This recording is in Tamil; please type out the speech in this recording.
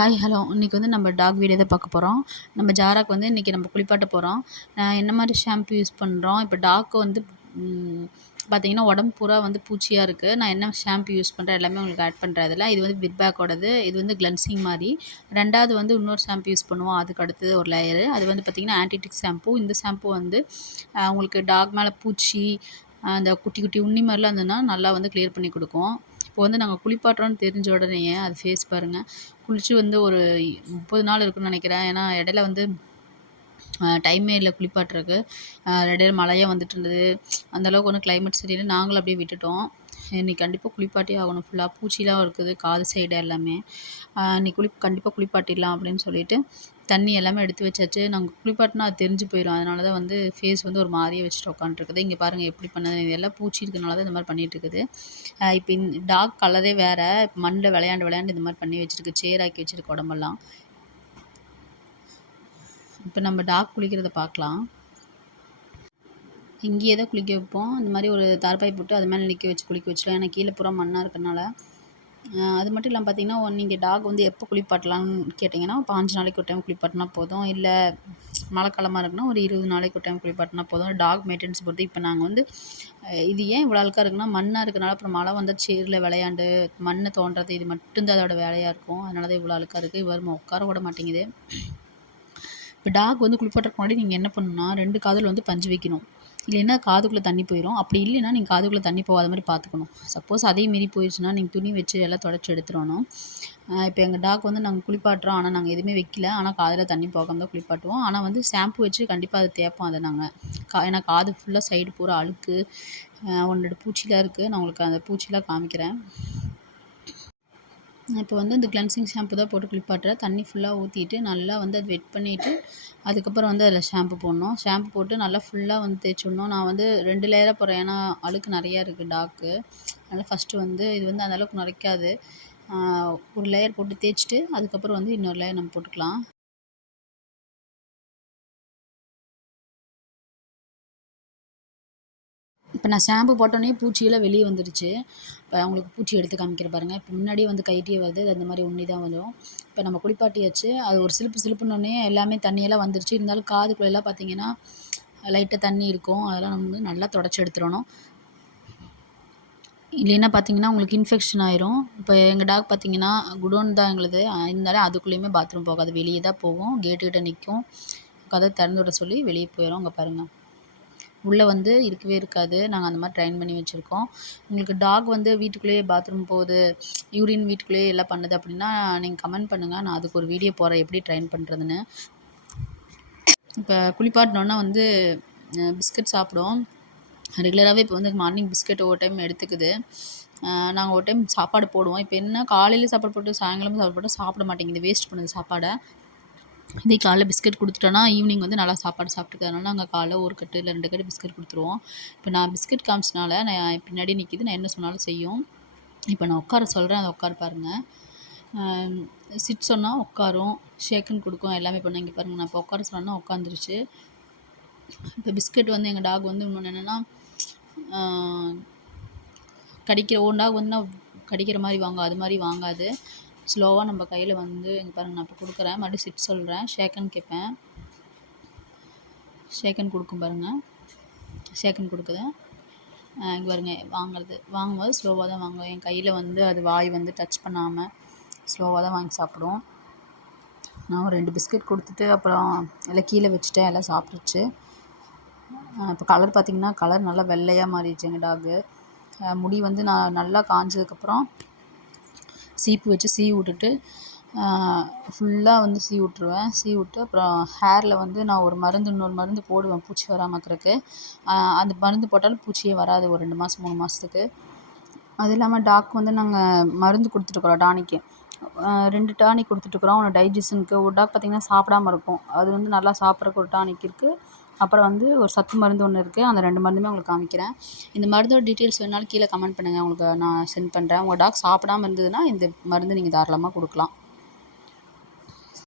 ஹாய் ஹலோ இன்றைக்கி வந்து நம்ம டாக் வீடியோ தான் பார்க்க போகிறோம் நம்ம ஜாராக்கு வந்து இன்றைக்கி நம்ம குளிப்பாட்ட போகிறோம் என்ன மாதிரி ஷாம்பு யூஸ் பண்ணுறோம் இப்போ டாக்கு வந்து பார்த்திங்கன்னா உடம்பு பூரா வந்து பூச்சியாக இருக்குது நான் என்ன ஷாம்பு யூஸ் பண்ணுறேன் எல்லாமே உங்களுக்கு ஆட் பண்ணுறேன் அதில் இது வந்து பிட்பேக்கோடது இது வந்து கிளன்சிங் மாதிரி. ரெண்டாவது வந்து இன்னொரு ஷாம்பு யூஸ் பண்ணுவோம். அதுக்கு அடுத்தது ஒரு லேயரு அது வந்து பார்த்திங்கன்னா ஆன்டிடிக் ஷாம்பு இந்த ஷாம்பு வந்து உங்களுக்கு டாக் மேலே பூச்சி அந்த குட்டி குட்டி உண்ணி மாதிரிலாம் இருந்ததுன்னா நல்லா வந்து கிளியர் பண்ணி கொடுக்கும். இப்போ வந்து நாங்கள் குளிப்பாட்டுறோன்னு தெரிஞ்ச உடனேயே அது ஃபேஸ் பாருங்கள் குளித்து வந்து ஒரு முப்பது நாள் இருக்குன்னு நினைக்கிறேன். ஏன்னா இடையில வந்து டைமே இல்லை குளிப்பாட்டுறதுக்கு. இடையில மழையாக வந்துட்டு இருந்தது. அந்தளவுக்கு ஒன்றும் கிளைமேட் சரியில்லை. நாங்களும் அப்படியே விட்டுட்டோம். இன்னைக்கு கண்டிப்பாக குளிப்பாட்டி ஆகணும். ஃபுல்லாக பூச்சிலாம் இருக்குது காது சைடு எல்லாமே. இன்னைக்கு குளி கண்டிப்பாக குளிப்பாட்டிடலாம் அப்படின்னு சொல்லிட்டு தண்ணி எல்லாமே எடுத்து வச்சாச்சு. நாங்கள் குளிப்பாட்டினா அது தெரிஞ்சு போயிடும் அதனால தான் வந்து ஃபேஸ் வந்து ஒரு மாதிரியே வச்சுட்டு உட்காந்துருக்குது இங்கே பாருங்கள் எப்படி பண்ணது? இதெல்லாம் பூச்சி இருக்கனால தான் இந்த மாதிரி பண்ணிகிட்டு இருக்குது இப்போ இந்த டாக் கலரே வேறு. மண்ணில் விளையாண்டு விளையாண்டு இந்த மாதிரி பண்ணி வச்சுருக்கு. சேராக்கி வச்சுருக்கு உடம்பெல்லாம். இப்போ நம்ம டாக் குளிக்கிறத பார்க்கலாம். இங்கேயே தான் குளிக்க வைப்போம். இந்த மாதிரி ஒரு தார்பாய் போட்டு அது மேலே நிற்க வச்சு குளிக்க வச்சிடும் ஏன்னா கீழே பூரா மண்ணாக இருக்கிறனால அது மட்டும் இல்லாமல் பார்த்தீங்கன்னா நீங்கள் டாக் வந்து எப்போ குளிப்பாட்டலாம்னு கேட்டிங்கன்னா பாஞ்சு நாளைக்கு ஒரு டைம் குளிப்பாட்டினா போதும். இல்லை மழைக்காலமாக இருக்குன்னா ஒரு இருபது நாளைக்கு ஒரு டைம் குளிப்பாட்டினா போதும். டாக் மெயின்டெனன்ஸ் பொறுத்து இப்போ நாங்கள் வந்து இது ஏன் இவ்வளோ அழுக்காக இருக்குன்னா மண்ணாக இருக்கனால அப்புறம் மழை வந்தால் சேரில் விளையாண்டு மண்ணை தோண்டுறது இது மட்டும்தான் அதோட வேலையாக இருக்கும். அதனால தான் இவ்வளோ அழுக்காக இருக்குது இவர் உட்கார விட மாட்டேங்குது. இப்போ டாக் வந்து குளிப்பாட்டுறதுக்கு முன்னாடி நீங்கள் என்ன பண்ணணும்னா ரெண்டு காதில் வந்து பஞ்சு வைக்கணும். இல்லைன்னா காதுக்குள்ளே தண்ணி போயிடும் அப்படி இல்லைன்னா நீங்கள் காதுக்குள்ளே தண்ணி போகாத மாதிரி பார்த்துக்கணும் சப்போஸ் அதே மாரி போயிடுச்சுன்னா நீங்கள் துணி வச்சு எல்லாம் தொடச்சி எடுத்துடணும். இப்போ எங்கள் டாக் வந்து நாங்கள் குளிப்பாட்டுறோம். ஆனால் நாங்கள் எதுவுமே வைக்கல. ஆனால் காதில் தண்ணி போகாமல் தான் குளிப்பாட்டுவோம். ஆனால் வந்து ஷாம்பு வச்சு கண்டிப்பாக அதை தேய்ப்போம் அதை நாங்கள் கா ஏன்னா காது ஃபுல்லாக சைடு பூரா அழுக்கு ஒன்றோட பூச்சிலாம் இருக்குது நான் உங்களுக்கு அந்த பூச்சிலாம் காமிக்கிறேன். இப்போ வந்து இந்த கிளென்சிங் ஷாம்பு தான் போட்டு குளிப்பாட்டுறேன். தண்ணி ஃபுல்லாக ஊற்றிட்டு நல்லா வந்து அது வெட் பண்ணிவிட்டு அதுக்கப்புறம் வந்து அதில் ஷாம்பு போடணும். ஷாம்பு போட்டு நல்லா ஃபுல்லாக வந்து தேய்ச்சி விடணும். நான் வந்து ரெண்டு லேயராக போடுறேன். ஏன்னா அழுக்கு நிறையா இருக்குது டாக்கு அதனால் ஃபஸ்ட்டு வந்து இது வந்து அந்தளவுக்கு நரைக்காது. ஒரு லேயர் போட்டு தேய்ச்சிட்டு அதுக்கப்புறம் வந்து இன்னொரு லேயர் நம்ம போட்டுக்கலாம். இப்போ நான் ஷாம்பு போட்டோன்னே பூச்சியெல்லாம் வெளியே வந்துடுச்சு இப்போ அவங்களுக்கு பூச்சி எடுத்து காமிக்கிற பாருங்கள் இப்போ முன்னாடியே வந்து கைட்டியே வருது. அது அந்த மாதிரி உண்ணி தான் வரும். இப்போ நம்ம குளிப்பாட்டியாச்சு அது ஒரு சிலுப்பு சிலுப்புனோடனே எல்லாமே தண்ணியெல்லாம் வந்துடுச்சு இருந்தாலும் காதுக்குள்ளெல்லாம் பார்த்தீங்கன்னா லைட்டாக தண்ணி இருக்கும். அதெல்லாம் நம்ம வந்து நல்லா தொடச்சி எடுத்துடணும். இல்லைன்னா பார்த்தீங்கன்னா உங்களுக்கு இன்ஃபெக்ஷன் ஆயிரும். இப்போ எங்கள் டாக் பார்த்தீங்கன்னா குடோன் தான் எங்களுது. இருந்தாலும் அதுக்குள்ளேயுமே பாத்ரூம் போகாது. வெளியே தான் போகும். கேட்டுக்கிட்ட நிற்கும். கதை திறந்து விட சொல்லி வெளியே போயிடும் அங்கே பாருங்கள் உள்ளே வந்து இருக்கவே இருக்காது. நாங்கள் அந்த மாதிரி ட்ரைன் பண்ணி வச்சுருக்கோம். உங்களுக்கு டாக் வந்து வீட்டுக்குள்ளேயே பாத்ரூம் போகுது யூரின் வீட்டுக்குள்ளேயே எல்லாம் பண்ணுது அப்படின்னா நீங்கள் கமெண்ட் பண்ணுங்கள் நான் அதுக்கு ஒரு வீடியோ போடுறேன் எப்படி ட்ரைன் பண்ணுறதுன்னு இப்போ குளிப்பாட்டினோன்னா வந்து பிஸ்கட் சாப்பிடும் ரெகுலராகவே இப்போ வந்து மார்னிங் பிஸ்கட் ஒரு டைம் எடுத்துக்குது. நாங்கள் ஒரு டைம் சாப்பாடு போடுவோம். இப்போ என்ன காலையில் சாப்பாடு போட்டு சாயங்காலமும் சாப்பாடு போட்டு சாப்பிட மாட்டேங்குது. வேஸ்ட் பண்ணுது சாப்பாடை. இதே காலைல பிஸ்கட் கொடுத்துட்டோன்னா ஈவினிங் வந்து நல்லா சாப்பாடு சாப்பிட்டுக்கு அதனால் நாங்கள் காலைல ஒரு கட்டு இல்லை ரெண்டு கட்டு பிஸ்கட் கொடுத்துருவோம். இப்போ நான் பிஸ்கட் காமிச்சனால நான் பின்னாடி நிற்கிது நான் என்ன சொன்னாலும் செய்யும். இப்போ நான் உட்கார சொல்கிறேன் அதை உட்கார பாருங்கள் சிட் சொன்னால் உட்காரும். ஷேக்குன்னு கொடுக்கும். எல்லாமே பண்ண இங்கே பாருங்கள் நான் இப்போ உட்கார சொன்னேன்னா உட்காந்துருச்சு இப்போ பிஸ்கட் வந்து எங்கள் டாக் வந்து இன்னொன்று என்னென்னா கடிக்கிற ஓன் டாக் வந்து நான் கடிக்கிற மாதிரி வாங்கும். அது மாதிரி வாங்காது. ஸ்லோவாக நம்ம கையில் வந்து இங்கே பாருங்கள் நான் இப்போ கொடுக்குறேன். மறுபடியும் சிட் சொல்கிறேன் ஷேக்கன் கேட்பேன். ஷேக்கன் கொடுக்கும் பாருங்கள் ஷேக்கன் கொடுக்குது. இங்கே பாருங்க வாங்குறது. வாங்கும்போது ஸ்லோவாக தான் வாங்குவோம். என் கையில் வந்து அது வாய் வந்து டச் பண்ணாமல் ஸ்லோவாக தான் வாங்கி சாப்பிடும் நான் ஒரு ரெண்டு பிஸ்கட் கொடுத்துட்டு அப்புறம் எல்லாம் கீழே வச்சுட்டேன். எல்லாம் சாப்பிட்ருச்சு இப்போ கலர் பார்த்திங்கன்னா கலர் நல்லா வெள்ளையாக மாறிடுச்சு எங்கள் டாகு முடி வந்து நான் நல்லா காஞ்சதுக்கப்புறம் சீப்பு வச்சு சீவி விட்டுட்டு ஃபுல்லாக வந்து சீவி விட்ருவேன் சீவி விட்டு அப்புறம் ஹேரில் வந்து நான் ஒரு மருந்து இன்னொரு மருந்து போடுவேன் பூச்சி வராமல் இருக்கிறக்கு அந்த மருந்து போட்டாலும் பூச்சியே வராது ஒரு ரெண்டு மாதம் மூணு மாதத்துக்கு அது இல்லாமல் டாக் வந்து நாங்கள் மருந்து கொடுத்துட்ருக்குறோம் டானிக்கு. ரெண்டு டானிக் கொடுத்துட்ருக்குறோம் ஒன்று டைஜஷனுக்கு. ஒரு டாக் பார்த்திங்கன்னா சாப்பிடாம இருக்கும். அது வந்து நல்லா சாப்பிட்றக்கு ஒரு டானிக் இருக்குது அப்புறம் வந்து ஒரு சத்து மருந்து ஒன்று இருக்குது அந்த ரெண்டு மருந்துமே உங்களுக்கு காமிக்கிறேன். இந்த மருந்தோட டீட்டெயில்ஸ் வேணுனாலும் கீழே கமெண்ட் பண்ணுங்கள் உங்களுக்கு நான் சென்ட் பண்ணுறேன் உங்கள் டாக் சாப்பிடாம இருந்ததுன்னா இந்த மருந்து நீங்கள் தாராளமாக கொடுக்கலாம்.